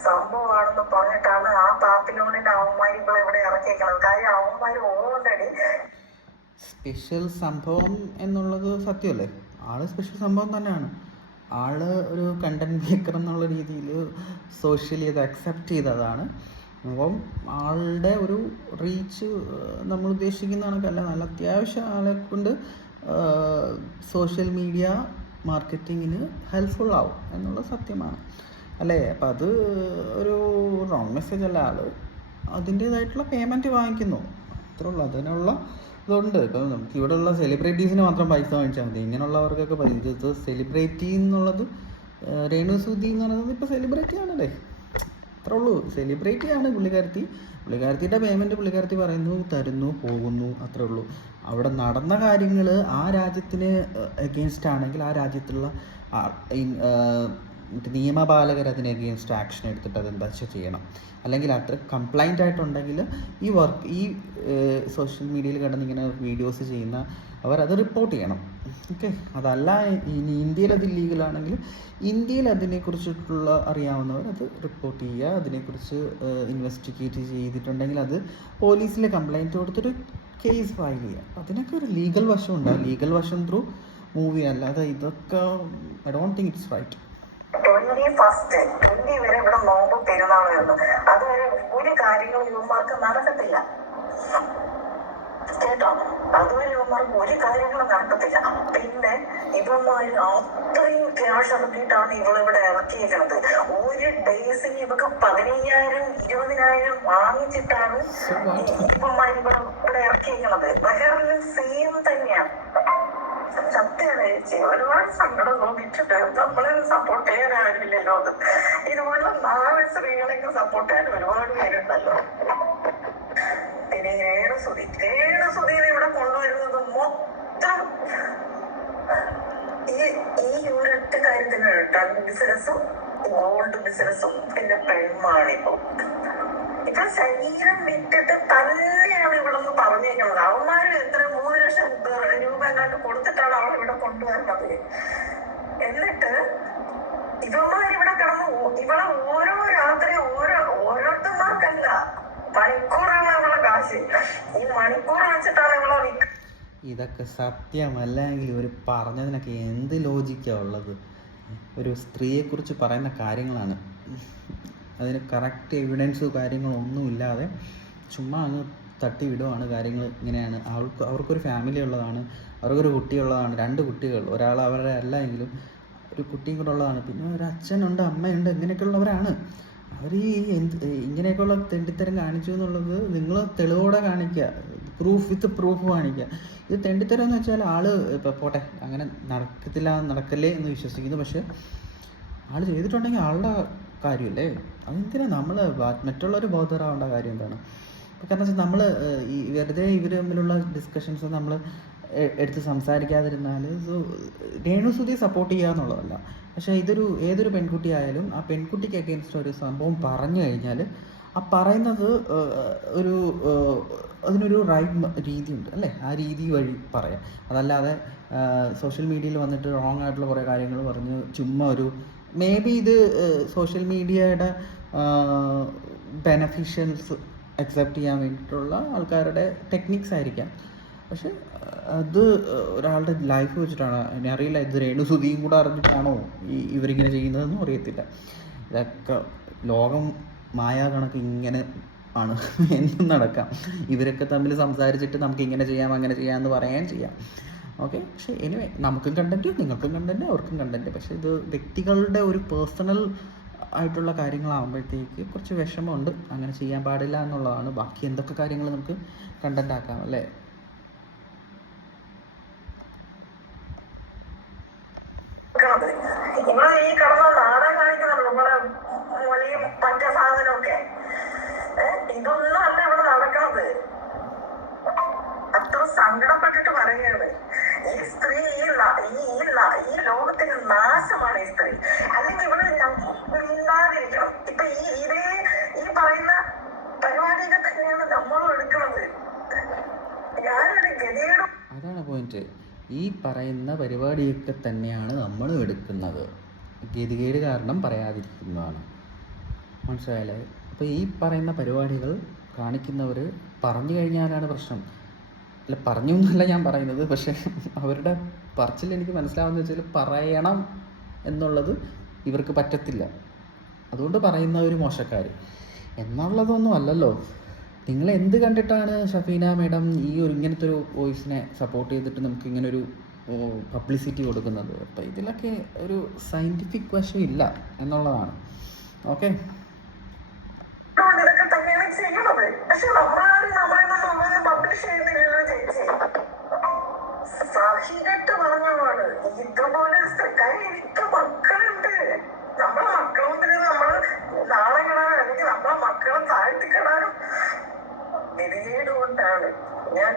സംഭവമാണെന്ന് പറഞ്ഞിട്ടാണ് ആ പാപ്പിലോണിന്റെ അവന്മാർ ഇപ്പോൾ ഇവിടെ ഇറക്കിയേക്കുന്നത്. കാര്യം അവന്മാർ ഓൾറെഡി സ്പെഷ്യൽ സംഭവം എന്നുള്ളത് സത്യമല്ലേ, ആള് സ്പെഷ്യൽ സംഭവം തന്നെയാണ്. ആള് ഒരു കണ്ടന്റ് മേക്കർ എന്നുള്ള രീതിയിൽ സോഷ്യലി അത് അക്സെപ്റ്റ് ചെയ്തതാണ്. അപ്പം ആളുടെ ഒരു റീച്ച് നമ്മൾ ഉദ്ദേശിക്കുന്ന കണക്കല്ല, നല്ല അത്യാവശ്യം ആളെ കൊണ്ട് സോഷ്യൽ മീഡിയ മാർക്കറ്റിങ്ങിന് ഹെൽപ്ഫുൾ ആവും എന്നുള്ളത് സത്യമാണ് അല്ലേ. അപ്പം അത് ഒരു റോങ് മെസ്സേജ് അല്ല, ആൾ അതിൻ്റേതായിട്ടുള്ള പേയ്മെൻറ്റ് വാങ്ങിക്കുന്നു, അത്രേ ഉള്ളൂ. അതിനുള്ള ഇതുണ്ട്. ഇപ്പം നമുക്ക് ഇവിടെയുള്ള സെലിബ്രിറ്റീസിന് മാത്രം പൈസ വാങ്ങിച്ചാൽ മതി, ഇങ്ങനെയുള്ളവർക്കൊക്കെ ഇത് സെലിബ്രിറ്റി എന്നുള്ളത് രേണു സുധി എന്ന് പറയുന്നത് ഇപ്പോൾ സെലിബ്രിറ്റി ആണല്ലേ, അത്രേ ഉള്ളൂ. സെലിബ്രിറ്റിയാണ് പുള്ളിക്കാരത്തിയുടെ പേയ്മെൻറ്റ് പുള്ളിക്കാരത്തി പറയുന്നു, തരുന്നു, പോകുന്നു, അത്രേ ഉള്ളൂ. അവിടെ നടന്ന കാര്യങ്ങൾ ആ രാജ്യത്തിന് എഗെയിൻസ്റ്റ് ആണെങ്കിൽ ആ രാജ്യത്തുള്ള നിയമപാലകർ അതിന് എഗെയിൻസ്റ്റ് ആക്ഷൻ എടുത്തിട്ട് അതെന്താ വെച്ചാൽ ചെയ്യണം. അല്ലെങ്കിൽ അത്ര കംപ്ലൈൻ്റ് ആയിട്ടുണ്ടെങ്കിൽ ഈ സോഷ്യൽ മീഡിയയിൽ കിടന്ന് ഇങ്ങനെ വീഡിയോസ് ചെയ്യുന്ന അത് റിപ്പോർട്ട് ചെയ്യണം. ഓക്കെ, അതല്ല ഇനി ഇന്ത്യയിൽ അത് ഇല്ലീഗലാണെങ്കിൽ ഇന്ത്യയിൽ അതിനെക്കുറിച്ചിട്ടുള്ള അറിയാവുന്നവർ അത് റിപ്പോർട്ട് ചെയ്യുക. അതിനെക്കുറിച്ച് ഇൻവെസ്റ്റിഗേറ്റ് ചെയ്തിട്ടുണ്ടെങ്കിൽ അത് പോലീസിൽ കംപ്ലൈൻറ്റ് കൊടുത്തൊരു കേസ് ഫയൽ ചെയ്യുക. അതിനൊക്കെ ഒരു ലീഗൽ വശമുണ്ട്. ആ ലീഗൽ വശം ത്രൂ മൂവി, അല്ലാതെ ഇതൊക്കെ I don't think it's right. 20 വരെ ഇവിടെ നോമ്പ് പെരുന്നാളായിരുന്നു. അതുവരെ ഒരു കാര്യങ്ങളും യുവമാർക്ക് നടക്കത്തില്ല കേട്ടോ. അതുവരെ യുവമാർക്ക് ഒരു കാര്യങ്ങളും നടക്കത്തില്ല. പിന്നെ ഇവന്മാര് അത്രയും ക്യാഷ് ഇറക്കിയിട്ടാണ് ഇവളിവിടെ ഇറക്കിയിരിക്കുന്നത്. ഒരു ഡേയ്സിന് ഇവക്ക് 15,000 20,000 വാങ്ങിച്ചിട്ടാണ് ഇവന്മാർ ഇവിടെ ഇറക്കിയിരിക്കുന്നത്. ബഹറിന് സെയിം തന്നെയാണ്. സത്യമാണ് ചേച്ചി, ഒരുപാട് സങ്കടം തോന്നിയിട്ടുണ്ട്. നമ്മളെ സപ്പോർട്ട് ചെയ്യാൻ ആരുമില്ലല്ലോ. അത് ഇതുപോലുള്ള 4 സ്ത്രീകളെയൊക്കെ സപ്പോർട്ട് ചെയ്യാൻ ഒരുപാട് പേരുണ്ടല്ലോ. പിന്നെ രേണുസുധീനെ ഇവിടെ കൊണ്ടുവരുന്നത് മൊത്തം ഈ ഒരൊറ്റ കാര്യത്തിന് ഡ്രഗ് ബിസിനസ്സും ഗോൾഡ് ബിസിനസ്സും പിന്നെ പെൺമാണിപ്പോ. ഇപ്പൊ ശരീരം വിറ്റിട്ട് തന്നെയാണ് ഇവിടെ നിന്ന് പറഞ്ഞേക്കുന്നത്. അവന്മാര് എത്ര 3 ലക്ഷം രൂപ എങ്ങാണ്ട് കൊടുത്തിട്ടാണ് അവൾ ഇവിടെ കൊണ്ടുവരുന്നത്. എന്നിട്ട് ഇവന്മാരിവിടെ കിടന്ന് ഇവിടെ ഓരോ രാത്രി ഓരോരുത്തന്മാർക്കല്ല, മണിക്കൂറാണ് അവളെ കാശ്. ഈ മണിക്കൂർ വെച്ചിട്ടാണ് അവളെ ഇതൊക്കെ സത്യമല്ലെങ്കിൽ ഒരു പറഞ്ഞതിനൊക്കെ എന്ത് ലോജിക്കാണ് ഉള്ളത്? ഒരു സ്ത്രീയെക്കുറിച്ച് പറയുന്ന കാര്യങ്ങളാണ്, അതിന് കറക്റ്റ് എവിഡൻസ് കാര്യങ്ങളൊന്നും ഇല്ലാതെ ചുമ്മാ അങ്ങ് തട്ടി വിടുവാണ്. കാര്യങ്ങൾ ഇങ്ങനെയാണ്. അവർക്കൊരു ഫാമിലി ഉള്ളതാണ്, അവർക്കൊരു കുട്ടിയുള്ളതാണ്, 2 കുട്ടികൾ, ഒരാൾ അവരുടെ അല്ല എങ്കിലും ഒരു കുട്ടിയും കൂടെ ഉള്ളതാണ്, പിന്നെ ഒരു അച്ഛനുണ്ട്, അമ്മയുണ്ട്, ഇങ്ങനെയൊക്കെയുള്ളവരാണ്. അവർ ഈ ഇങ്ങനെയൊക്കെയുള്ള തെണ്ടിത്തരം കാണിച്ചു എന്നുള്ളത് നിങ്ങൾ തെളിവോടെ കാണിക്കുക, വിത്ത് പ്രൂഫ് കാണിക്കുക. ഇത് തെണ്ടിത്തരം എന്ന് വെച്ചാൽ ഇപ്പോൾ പോട്ടെ, അങ്ങനെ നടക്കല്ലേ എന്ന് വിശ്വസിക്കുന്നു. പക്ഷേ ആൾ ചെയ്തിട്ടുണ്ടെങ്കിൽ ആളുടെ കാര്യമല്ലേ, അതെന്തിനാ നമ്മൾ മറ്റുള്ളവർ ബോധറാവേണ്ട കാര്യം എന്താണ്? കാരണം വെച്ചാൽ നമ്മൾ ഈ വെറുതെ ഇവർ തമ്മിലുള്ള ഡിസ്കഷൻസ് നമ്മൾ എടുത്ത് സംസാരിക്കാതിരുന്നാൽ രേണുസുധിയെ സപ്പോർട്ട് ചെയ്യുക എന്നുള്ളതല്ല. പക്ഷേ ഏതൊരു പെൺകുട്ടി ആയാലും ആ പെൺകുട്ടിക്ക് അഗെയിൻസ്റ്റ് ഒരു സംഭവം പറഞ്ഞു കഴിഞ്ഞാൽ ആ പറയുന്നത് അതിനൊരു റൈറ്റ് രീതിയുണ്ട് അല്ലേ, ആ രീതി വഴി പറയാം. അതല്ലാതെ സോഷ്യൽ മീഡിയയിൽ വന്നിട്ട് റോങ് ആയിട്ടുള്ള കുറേ കാര്യങ്ങൾ പറഞ്ഞ് ചുമ്മാ മേ ബി ഇത് സോഷ്യൽ മീഡിയയുടെ ബെനഫിഷ്യൽസ് അക്സെപ്റ്റ് ചെയ്യാൻ വേണ്ടിയിട്ടുള്ള ആൾക്കാരുടെ ടെക്നിക്സ് ആയിരിക്കാം. പക്ഷെ അത് ഒരാളുടെ ലൈഫ് വെച്ചിട്ടാണ്. അറിയില്ല, ഇത് രേണുസുധിയും കൂടെ അറിഞ്ഞിട്ടാണോ ഇവരിങ്ങനെ ചെയ്യുന്നതെന്നും അറിയത്തില്ല. ഇതൊക്കെ ലോകം മായാ കണക്ക് ഇങ്ങനെ ആണ്, എന്തും നടക്കാം. ഇവരൊക്കെ തമ്മിൽ സംസാരിച്ചിട്ട് നമുക്ക് ഇങ്ങനെ ചെയ്യാം അങ്ങനെ ചെയ്യാമെന്ന് പറയാൻ ചെയ്യാം. ഓക്കെ, പക്ഷേ എനിവേ നമുക്കും കണ്ടൻറ്റ്, നിങ്ങൾക്കും കണ്ടൻറ്റ്, അവർക്കും കണ്ടൻറ്റ്. പക്ഷേ ഇത് വ്യക്തികളുടെ ഒരു പേഴ്സണൽ ആയിട്ടുള്ള കാര്യങ്ങളാകുമ്പോഴത്തേക്ക് കുറച്ച് വിഷമമുണ്ട്. അങ്ങനെ ചെയ്യാൻ പാടില്ല എന്നുള്ളതാണ്. ബാക്കി എന്തൊക്കെ കാര്യങ്ങൾ നമുക്ക് കണ്ടൻറ്റ് ആക്കാം അല്ലേ. ഇവിടെ ഈ കിടന്ന നാടകം കാണിക്കുന്നുണ്ട് നമ്മളെ വലിയ പറ്റ സാധനമൊക്കെ. ഇതൊന്നും അല്ല ഇവിടെ നടക്കുന്നത്. അത്ര സങ്കടപ്പെട്ടിട്ട് പറയുകയാണ് ഈ സ്ത്രീ. ഈ ലോകത്തിന് നാശമാണ് ഈ സ്ത്രീ. അല്ലെങ്കിൽ ഇവിടെ ഇല്ലാതിരിക്കണം. ഇപ്പൊ ഈ പറയുന്ന പരിപാടിയൊക്കെ തന്നെയാണ് നമ്മളും എടുക്കുന്നത്. ഞാനൊരു ഗതികേടും. അതാണ് പോയിന്റ്. ഈ പറയുന്ന പരിപാടിയൊക്കെ തന്നെയാണ് നമ്മളും എടുക്കുന്നത്. ഗതികേട് കാരണം പറയാതിരിക്കുന്നതാണ്. മനസ്സിലായാലേ? അപ്പോൾ ഈ പറയുന്ന പരിപാടികൾ കാണിക്കുന്നവർ പറഞ്ഞു കഴിഞ്ഞാലാണ് പ്രശ്നം. അല്ല, പറഞ്ഞു എന്നല്ല ഞാൻ പറയുന്നത്, പക്ഷേ അവരുടെ പറച്ചിൽ എനിക്ക് മനസ്സിലാവുന്ന വെച്ചാൽ പറയണം എന്നുള്ളത് ഇവർക്ക് പറ്റത്തില്ല. അതുകൊണ്ട് പറയുന്ന ഒരു മോശക്കാർ. എന്നുള്ളതൊന്നും അല്ലല്ലോ. നിങ്ങൾ എന്ത് കണ്ടിട്ടാണ് ഷഫീന മേഡം ഈ ഒരു ഇങ്ങനത്തെ ഒരു വോയിസിനെ സപ്പോർട്ട് ചെയ്തിട്ട് നമുക്ക് ഇങ്ങനൊരു പബ്ലിസിറ്റി കൊടുക്കുന്നത്? അപ്പോൾ ഇതിലൊക്കെ ഒരു സയൻറ്റിഫിക് വശം ഇല്ല എന്നുള്ളതാണ്. ഓക്കെ, ഇതൊക്കെ തന്നെയാണ് ചെയ്യണത്. പക്ഷെ നമ്മളാരും നമ്മളെ പബ്ലിഷ് ചെയ്തില്ലല്ലോ ചേച്ചി. സഹികെട്ട് പറഞ്ഞതാണ് ഇതുപോലെ കാര്യം. എനിക്ക് മക്കളുണ്ട്. നമ്മളെ മക്കളെ നമ്മള് നാളെ കിടാനും അല്ലെങ്കിൽ നമ്മളെ മക്കളെ താഴ്ത്തിക്കിടാനും കൊണ്ടാണ് ഞാൻ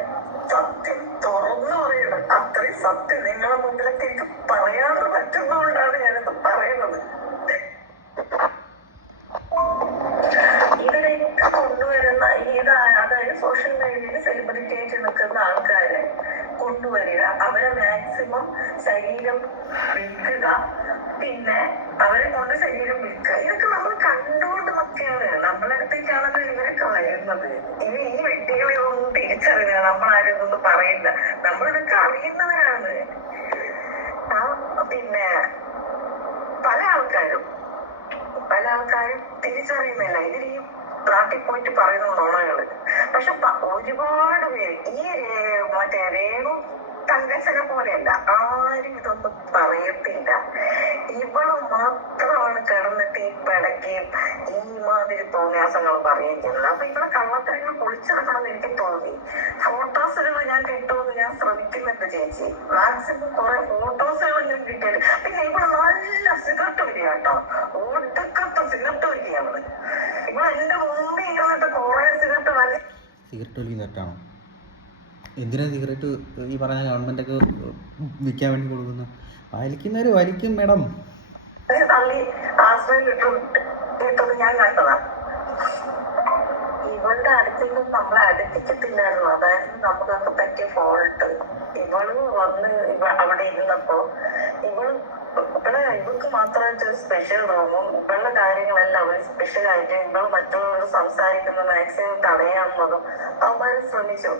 സത്യം തുറന്നു പറയുന്നത്. അത്രയും സത്യം നിങ്ങളെ മുമ്പിലൊക്കെ എനിക്ക് പറയാതെ പറ്റുന്നതുകൊണ്ടാണ് ഞാനിത് പറയുന്നത്. ഇതിലേക്ക് കൊണ്ടുവരുന്ന അതായത് സോഷ്യൽ മീഡിയയിൽ സെലിബ്രിറ്റി ആയിട്ട് നിൽക്കുന്ന ആൾക്കാരെ കൊണ്ടുവരിക, അവരെ മാക്സിമം ശരീരം വിൽക്കുക, പിന്നെ അവരെ കൊണ്ട് ശരീരം വിൽക്കുക, ഇതൊക്കെ നമ്മൾ കണ്ടുകൊണ്ട് നിൽക്കുകയാണ്. നമ്മളടുത്തേക്കാണല്ലോ ഇവരൊക്കെ വരുന്നത്. ഇനി ഈ വ്യക്തികളെ ഒന്നും തിരിച്ചറിയുക, നമ്മളാരും ഇതൊന്നും പറയില്ല, നമ്മളിതൊക്കെ അറിയുന്നവരാണ്. പിന്നെ പല ആൾക്കാരും തിരിച്ചറിയുന്നില്ല ഇതിൽ ഈ നാട്ടിൽ പോയിട്ട് പറയുന്ന നുണകള്. പക്ഷെ ഒരുപാട് പേര് ഈ മറ്റേ രേണു തങ്കച്ചനെ പോലെയല്ല, ആരും ഇതൊന്നും പറയത്തില്ല. ഇവള് മാത്രമാണ് കിടന്നിട്ട് ഈ പിടയ്ക്കുകയും ഈ മാതിരി തോന്നിയാസങ്ങൾ പറയുകയും ചെയ്യുന്നത്. അപ്പൊ ഇവിടെ കള്ളത്തരങ്ങൾ പൊളിച്ചെടുക്കണമെന്ന് എനിക്ക് തോന്നി. ഫോട്ടോസുകൾ ഞാൻ കിട്ടുമെന്ന് ഞാൻ ശ്രമിക്കുന്നുണ്ട് ചേച്ചി. മാക്സിമം കുറെ ഫോട്ടോസുകൾ ഞാൻ കിട്ടിയത്. പിന്നെ ഇവിടെ നല്ല സിഗരറ്റ് വലിയ കേട്ടോ, ഒടുക്കത്തെ സിഗരറ്റ് വലിയാണ്. ഇവിടെ എന്റെ മുമ്പിൽ ഇരുന്നിട്ട് കുറെ സിഗരറ്റ് വലി. സിഗരറ്റ് വലിയ തെറ്റാണോ? എന്തിനാ സിഗരറ്റ് ഈ പറഞ്ഞ ഗവൺമെൻറ്റൊക്കെ വിൽക്കാൻ വേണ്ടി കൊടുക്കുന്ന? വലിക്കുന്നവർ വലിക്കും മേഡം. തള്ളി ആശ്രയിട്ടത് ഞാൻ കണ്ടതാ. ഇവളുടെ അടുത്തേക്കും നമ്മളെ അടുപ്പിക്കത്തില്ലായിരുന്നു. അതായിരുന്നു നമുക്കൊക്കെ പറ്റിയ ഫോൾട്ട്. ഇവള് വന്ന് അവിടെ ഇരുന്നപ്പോ ഇവൾക്ക് മാത്രമായിട്ട് ഒരു സ്പെഷ്യൽ റൂമും ഇവളുടെ കാര്യങ്ങളെല്ലാം അവര് സ്പെഷ്യൽ ആയിട്ട് ഇവൾ മറ്റുള്ളവർ സംസാരിക്കുന്ന മാക്സിമം തടയാവുന്നതും അവന്മാര് ശ്രമിച്ചു.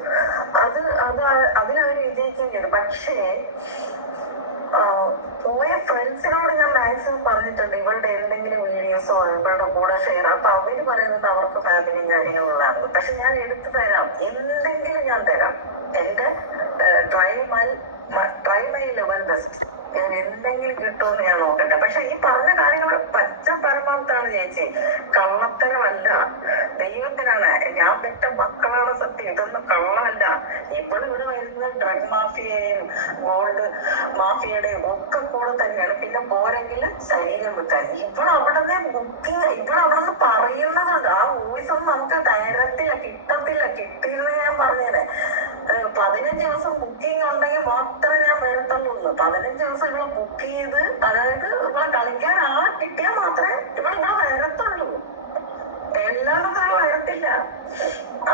അതിലവര് വിജയിക്കുകയും ചെയ്തു. പക്ഷേ പോയ ഫ്രണ്ട്സിനോട് ഞാൻ മാക്സിമം പറഞ്ഞിട്ടുണ്ട് ഇവളുടെ എന്തെങ്കിലും വീഡിയോസോ ഇവളുടെ കൂടെ ഷെയർ. അപ്പൊ അവര് പറയുന്നത് അവർക്ക് ഫാമിലിയും കാര്യങ്ങളുള്ളതാണ്. പക്ഷെ ഞാൻ എടുത്തു തരാം, എന്തെങ്കിലും ഞാൻ തരാം. എന്റെ ട്രൈ മൈ ലെവൽ ബെസ്റ്റ്. ഞാൻ എന്തെങ്കിലും കിട്ടുമെന്ന് ഞാൻ നോക്കട്ടെ. പക്ഷെ ഈ പറഞ്ഞ കാര്യങ്ങൾ പച്ച പരമാർത്ഥാണ് ചേച്ചി, കള്ളത്തരമല്ല. ദൈവത്തിനാണ് ഞാൻ പെറ്റ മക്കളാണ് സത്യം. ഇതൊന്നും കള്ളമല്ല. ഇവിടെ വരുന്ന ഡ്രഗ് മാഫിയയും ഗോൾഡ് മാഫിയയുടെയും ഒക്കെ കൂടെ തന്നെയാണ്. പിന്നെ പോരെങ്കിൽ ശരീരം വിൽക്കാൻ. അവിടെ നിന്ന് പറയുന്നത് ആ വോയിസ് ഒന്നും നമുക്ക് തരത്തില്ല, കിട്ടിയിരുന്ന ഞാൻ പറഞ്ഞേനെ. 15 ദിവസം ബുക്കിംഗ് ഉണ്ടെങ്കിൽ മാത്രമേ ഞാൻ വരത്തുള്ളൂ. 15 ദിവസം ഇവിടെ ബുക്ക് ചെയ്ത്, അതായത് ഇവിടെ കളിക്കാൻ ആളെ കിട്ടിയാൽ മാത്രമേ ഇവിടെ വരത്തുള്ളൂ. എല്ലാവർക്കും അവള് വരത്തില്ല.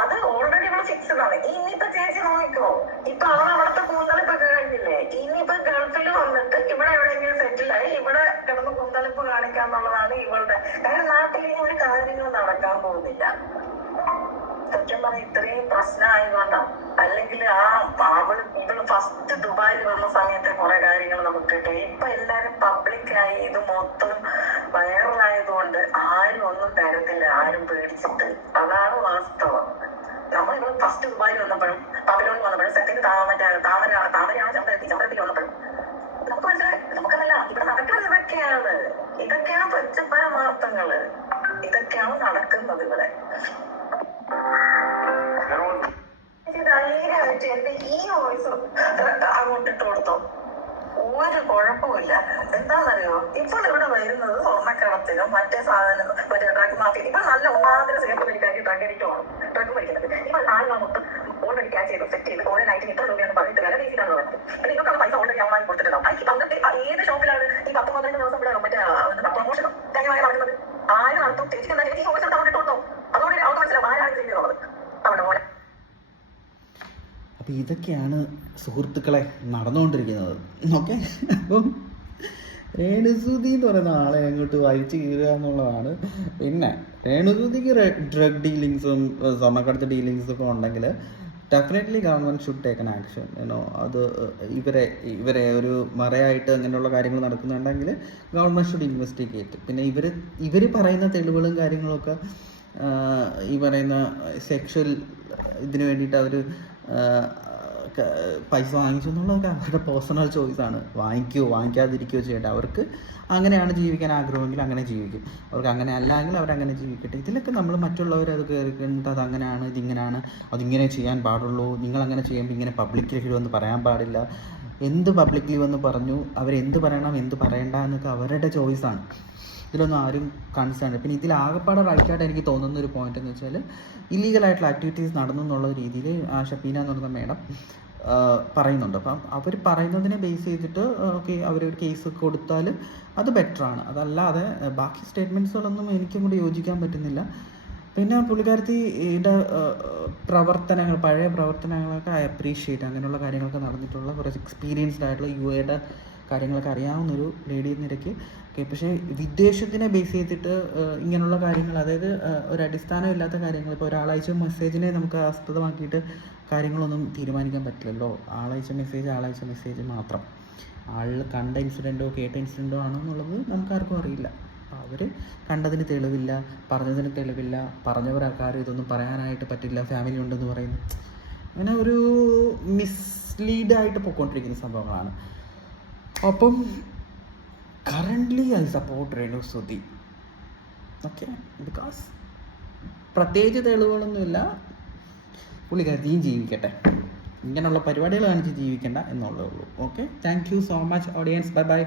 അത് ഓൾറെഡി ഇവിടെ ഫിക്സഡ് ആണ്. ഇനിയിപ്പോ ചേച്ചി നോക്കിക്കോ, ഇപ്പൊ അവിടുത്തെ കൂന്തളിപ്പൊക്കെ കഴിഞ്ഞില്ലേ, ഇനിയിപ്പോ ഗൾഫിൽ വന്നിട്ട് ഇവിടെ എവിടെയെങ്കിലും സെറ്റിലായി ഇവിടെ കിടന്ന് കൂന്തളിപ്പ് കാണിക്കാന്നുള്ളതാണ് ഇവളുടെ കാര്യം. നാട്ടിൽ ഇനി ഒരു കാര്യങ്ങൾ നടക്കാൻ പോകുന്നില്ല. സത്യം പറഞ്ഞ ഇത്രയും പ്രശ്നമായതുകൊണ്ടാണ്. അല്ലെങ്കിൽ ഇവള് ഫസ്റ്റ് ദുബായിൽ വന്ന സമയത്തെ കുറെ കാര്യങ്ങൾ നമുക്ക് കിട്ടി. ഇപ്പൊ എല്ലാരും പബ്ലിക്കായി ഇത് മൊത്തം വൈറലായതുകൊണ്ട് ആരും ഒന്നും തരത്തില്ല, ആരും പേടിച്ചിട്ട്. അതാണ് വാസ്തവം. നമ്മളിവിടെ ഫസ്റ്റ് ദുബായിൽ വന്നപ്പോഴും പബിലോണിൽ വന്നപ്പോഴും സെക്കൻഡ് താമരയാണ് ചമ്പരത്തിൽ വന്നപ്പോഴും നമുക്ക് മനസ്സിലായി നമുക്കതല്ല ഇവിടെ നടക്കുന്നത് ഇതൊക്കെയാണ് പച്ചപ്പരമാർത്ഥങ്ങള്. ഇതൊക്കെയാണ് നടക്കുന്നത് ഇവിടെ. ധൈര്യമായിട്ട് എന്റെ ഈ വോയിസ് അങ്ങോട്ട് ഇട്ട് കൊടുത്തോ, ഒരു കുഴപ്പമില്ല. എന്താണെന്നറിയോ, ഇപ്പോൾ ഇവിടെ വരുന്നത് സ്വർണ്ണക്കടത്തിനും മറ്റേ സാധനം മറ്റേ ഡ്രഗ് മാഫിയ. ഇപ്പൊ നല്ല ഒന്നാമതിന് സേഫ് വലിക്കാക്കി ഡ്രഗ് അഡിക്റ്റ് ആണ് ഡ്രഗ് വലിക്കുന്നത്. ഇപ്പൊ ആളുകൾ മൊത്തം ഓൾറെഡി ക്യാച്ച് ചെയ്ത് സെറ്റ് ചെയ്ത് ഓരോ നൈറ്റിന് ഇത്ര രൂപയാണ് പറഞ്ഞിട്ട് വില വീട്ടിലാണ് വരുന്നത്. പിന്നെ ഇവർക്കുള്ള പൈസ ഓൾറെഡി അവന്മാർ കൊടുത്തിട്ടുണ്ടാവും. ഈ 12 ഏത് ഷോപ്പിലാണ് ഈ 10-12 ദിവസം ഇവിടെ മറ്റേ പ്രൊമോഷൻ കാര്യമായി നടക്കുന്നത്? ആര് നടത്തും? ചേച്ചി എന്താ ചേച്ചി വോയിസ് അങ്ങോട്ട് കൊടുത്തോ, അതോടെ അവർക്ക് മനസ്സിലാവും ആരാണ് ചെയ്യുന്നത് അവിടെ പോലെ. അപ്പോൾ ഇതൊക്കെയാണ് സുഹൃത്തുക്കളെ നടന്നുകൊണ്ടിരിക്കുന്നത്. ഓക്കെ, അപ്പം രേണുസുതി എന്ന് പറയുന്ന ആളെ അങ്ങോട്ട് വലിച്ചു കീറുക എന്നുള്ളതാണ്. പിന്നെ രേണുസുതിക്ക് ഡ്രഗ് ഡീലിങ്സും സ്വർണ്ണക്കടത്ത് ഡീലിങ്സും ഒക്കെ ഉണ്ടെങ്കിൽ definitely government should take an action. അത് ഇവരെ ഒരു മറയായിട്ട് അങ്ങനെയുള്ള കാര്യങ്ങൾ നടക്കുന്നുണ്ടെങ്കിൽ ഗവൺമെൻറ് ഷുഡ് ഇൻവെസ്റ്റിഗേറ്റ്. പിന്നെ ഇവർ പറയുന്ന തെളിവുകളും കാര്യങ്ങളൊക്കെ ഈ പറയുന്ന സെക്ഷൽ ഇതിന് വേണ്ടിയിട്ട് അവർ പൈസ വാങ്ങിച്ചു എന്നുള്ളതൊക്കെ അവരുടെ പേഴ്സണൽ ചോയ്സാണ്. വാങ്ങിക്കുകയോ വാങ്ങിക്കാതിരിക്കുകയോ ചെയ്യട്ടെ. അവർക്ക് അങ്ങനെയാണ് ജീവിക്കാൻ ആഗ്രഹമെങ്കിൽ അങ്ങനെ ജീവിക്കും, അവർക്ക് അങ്ങനെ അല്ലെങ്കിൽ അവരങ്ങനെ ജീവിക്കട്ടെ. ഇതിലൊക്കെ നമ്മൾ മറ്റുള്ളവർ അത് കയറിക്കുന്നത് അതങ്ങനെയാണ്, ഇതിങ്ങനെയാണ്, അതിങ്ങനെ ചെയ്യാൻ പാടുള്ളൂ, നിങ്ങളങ്ങനെ ചെയ്യുമ്പോൾ ഇങ്ങനെ പബ്ലിക്കിൽ വന്ന് പറയാൻ പാടില്ല. എന്ത് പബ്ലിക്കിൽ വന്ന് പറഞ്ഞു, അവരെന്ത് പറയണം എന്ത് പറയണ്ട എന്നൊക്കെ അവരുടെ ചോയ്സാണ്. ഇതിലൊന്നും ആരും കൺസേൺ. പിന്നെ ഇതിൽ ആകെപ്പാടെ റൈറ്റായിട്ട് എനിക്ക് തോന്നുന്ന ഒരു പോയിന്റ് എന്ന് വെച്ചാൽ ഇല്ലീഗലായിട്ടുള്ള ആക്ടിവിറ്റീസ് നടന്നു എന്നുള്ള രീതിയിൽ ആ ഷഫീന എന്ന് പറയുന്ന മേഡം പറയുന്നുണ്ട്. അപ്പം അവർ പറയുന്നതിനെ ബേസ് ചെയ്തിട്ട് ഓക്കെ അവരൊരു കേസ് കൊടുത്താൽ അത് ബെറ്ററാണ്. അതല്ലാതെ ബാക്കി സ്റ്റേറ്റ്മെൻറ്റ്സുകളൊന്നും എനിക്കും കൂടി യോജിക്കാൻ പറ്റുന്നില്ല. പിന്നെ പുള്ളിക്കാരത്തിയുടെ പ്രവർത്തനങ്ങൾ, പഴയ പ്രവർത്തനങ്ങളൊക്കെ ഐ അപ്രീഷിയേറ്റ്. അങ്ങനെയുള്ള കാര്യങ്ങളൊക്കെ നടന്നിട്ടുള്ള കുറച്ച് എക്സ്പീരിയൻസ്ഡ് ആയിട്ടുള്ള UAയുടെ കാര്യങ്ങളൊക്കെ അറിയാവുന്നൊരു ലേഡി എന്ന നിലയ്ക്ക് ഓക്കെ. പക്ഷേ വിദ്വേഷത്തിനെ ബേസ് ചെയ്തിട്ട് ഇങ്ങനെയുള്ള കാര്യങ്ങൾ, അതായത് ഒരു അടിസ്ഥാനമില്ലാത്ത കാര്യങ്ങൾ, ഇപ്പോൾ ഒരാളയച്ച മെസ്സേജിനെ നമുക്ക് ആസ്പദമാക്കിയിട്ട് കാര്യങ്ങളൊന്നും തീരുമാനിക്കാൻ പറ്റില്ലല്ലോ. ആളയച്ച മെസ്സേജ് മാത്രം. ആൾ കണ്ട ഇൻസിഡൻറ്റോ കേട്ട ഇൻസിഡൻറ്റോ ആണോ എന്നുള്ളത് നമുക്കാർക്കും അറിയില്ല. അവർ കണ്ടതിന് തെളിവില്ല, പറഞ്ഞതിന് തെളിവില്ല, പറഞ്ഞവരാൾക്കാരും ഇതൊന്നും പറയാനായിട്ട് പറ്റില്ല, ഫാമിലി ഉണ്ടെന്ന് പറയുന്നു. അങ്ങനെ ഒരു മിസ്ലീഡായിട്ട് പോയിക്കൊണ്ടിരിക്കുന്ന സംഭവങ്ങളാണ്. അപ്പം currently I support Renu Sudhi. Okay, because പ്രത്യേകിച്ച് തെളിവുകളൊന്നുമില്ല. പുള്ളിക്കാരത്തിയും ജീവിക്കട്ടെ, ഇങ്ങനെയുള്ള പരിപാടികൾ കാണിച്ച് ജീവിക്കേണ്ട എന്നുള്ളതേ ഉള്ളൂ. Okay, thank you so much audience. Bye bye.